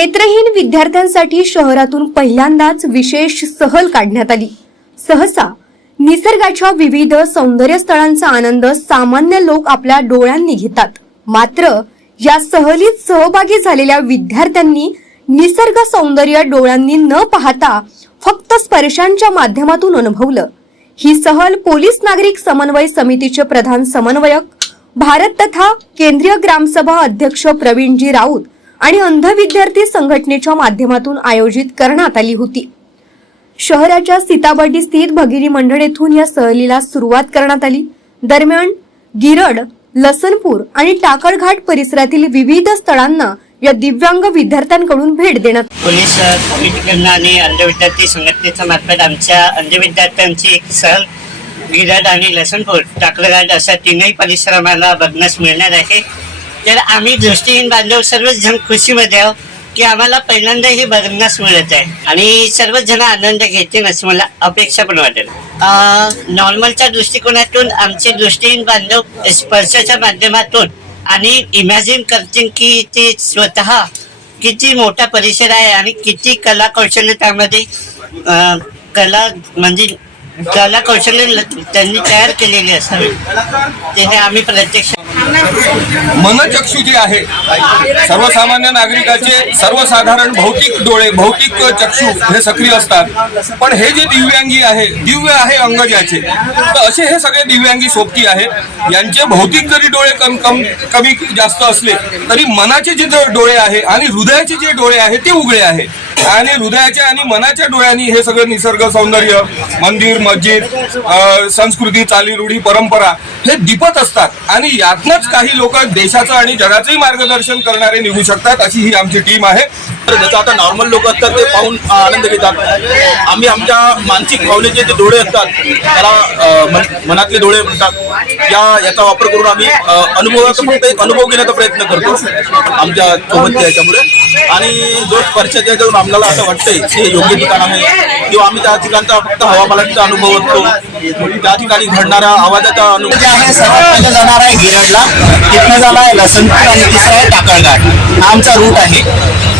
नेत्रहीन विद्यार्थ्यांसाठी शहरातून पहिल्यांदाच विशेष सहल काढण्यात आली। सहसा निसर्गाच्या विविध सौंदर्य स्थळांचा आनंद सामान्य लोक आपल्या डोळ्यांनी घेतात, मात्र या सहलीत सहभागी झालेल्या विद्यार्थ्यांनी निसर्ग सौंदर्य डोळ्यांनी न पाहता फक्त स्पर्शांच्या माध्यमातून अनुभवलं। ही सहल पोलीस नागरिक समन्वय समितीचे प्रधान समन्वयक भारत तथा केंद्रीय ग्रामसभा अध्यक्ष प्रवीणजी राऊत आणि अंध विद्यार्थी संघटनेच्या माध्यमातून आयोजित करण्यात आली होती। शहराच्या सीताबर्डी स्थित भगिनी मंडळ येथून या सहलीला सुरुवात करण्यात आली। दरम्यान गिरड, लसनपूर आणि टाकळघाट परिसरातील विविध स्थळांना या दिव्यांग विद्यार्थ्यांकडून भेट देण्यात पोलीस कमिटीकडून आणि अंध विद्यार्थी संघटनेच्या मार्फत आमच्या अंध विद्यार्थ्यांची एक सहल गिरड आणि लसनपूर, टाकळघाट अशा तीनही परिसर आम्हाला बघण्यास मिळणार आहे। तर आम्ही दृष्टीहीन बांधव सर्वच जण खुशीमध्ये आहोत की आम्हाला पहिल्यांदा हे बघण्यास मिळत आहे आणि सर्वच जण आनंद घेतील असं मला अपेक्षा पण वाटेल। नॉर्मलच्या दृष्टिकोनातून आमचे दृष्टीहीन बांधव स्पर्शाच्या माध्यमातून आणि इमॅजिन करतील की ते स्वतः किती मोठा परिसर आहे आणि किती कला कौशल्य त्यामध्ये कला कौशल्य त्यांनी तयार केलेली असावी, ते आम्ही प्रत्यक्ष मनचक्षु जे आहे सर्वसामान्य नागरिकाचे सर्वसाधारण भौतिक डोळे, भौतिक चक्षु हे सक्रिय असतात, पण हे जे दिव्यांगी आहे, दिव्य आहे अंग ज्याचे, तर असे हे सगळे दिव्यांगी सोबती आहेत। यांचे भौतिक जरी डोळे कमी जास्त असले तरी मनाचे जे डोळे आहे आणि हृदयाचे जे डोळे आहे ते उघडे आहे आणि हृदयाच्या आणि मनाच्या डोळ्यांनी हे सगळं निसर्ग सौंदर्य, मंदिर, मस्जिद, संस्कृती, चाली रूढी, परंपरा हे दिपत असतात आणि यातनच काही लोक देशाचं आणि जगाचंही मार्गदर्शन करणारे निघू शकतात, अशी ही आमची टीम आहे। जसं आता नॉर्मल लोक असतात ते पाहून आनंद घेतात, आम्ही आमच्या मानसिक भावनेचे जे डोळे असतात त्याला मनातले डोळे म्हणतात, याचा वापर करून आम्ही अनुभवाचा फक्त एक अनुभव घेण्याचा प्रयत्न करतो आमच्या सोबत याच्यामुळे। आणि जो स्पर्शाच्या जर आम्हाला असं वाटतंय ते योग्य ठिकाण आहे किंवा आम्ही त्या ठिकाणचा फक्त हवामानाचा अनुभव असतो, त्या ठिकाणी घडणारा आवाजाचा अनुभव जे आहे सर्वात पहिलं जाणार आहे गिरडला, तिथनं जाणार आहे लसनपूर आणि तिसरं आहे टाकळघाट। हा आमचा रूट आहे,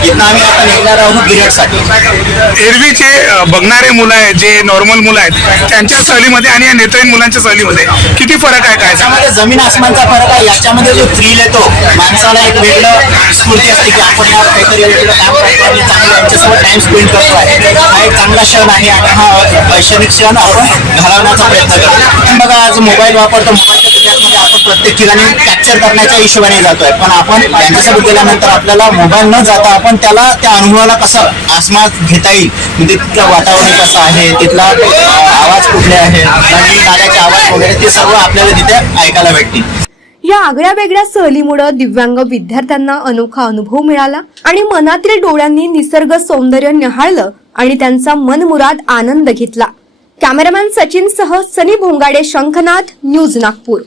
इथनं आम्ही आता निघणार आहोत गिरडसाठी। एरवीचे बघणारे मुलं आहेत, जे नॉर्मल मुलं आहेत, त्यांच्या सहलीमध्ये आणि या नेत्रहीन मुलांच्या सहलीमध्ये किती फरक आहे? काय त्याच्यामध्ये जमीन आसमानचा फरक आहे। याच्यामध्ये जो थ्रिल येतो, माणसाला एक वेगळं स्फूर्ती असते की आपण या काहीतरी वेगळं काम करतो आणि चांगलं यांच्यासोबत टाइम स्पेंड करतो आहे। हा एक चांगला क्षण आहे आणि हा शैक्षणिक क्षण आपण घालवण्याचा प्रयत्न करतो। बघा, आज मोबाईल वापरतो, मोबाईलच्या दुनियामध्ये आपण प्रत्येक ठिकाणी कॅप्चर करण्याच्या हिशोबाने जातोय, पण आपण त्यांच्यासोबत गेल्यानंतर आपल्याला मोबाईल न जाता आपण त्याला त्या अनुभवाला कसं आस्वाद घेता येईल, म्हणजे तिथलं वातावरण कसं आहे, तिथला आवाज कुठले आहे, नदी नाल्याचे आवाज वगैरे ते सर्व आपल्याला तिथे ऐकायला भेटतील। या आगळ्या वेगळ्या सहलीमुळे दिव्यांग विद्यार्थ्यांना अनोखा अनुभव मिळाला आणि मनातील डोळ्यांनी निसर्ग सौंदर्य निहाळलं आणि त्यांचा मनमुराद आनंद घेतला। कॅमेरामॅन सचिन सह सनी भोंगाडे, शंखनाथ, न्यूज नागपूर।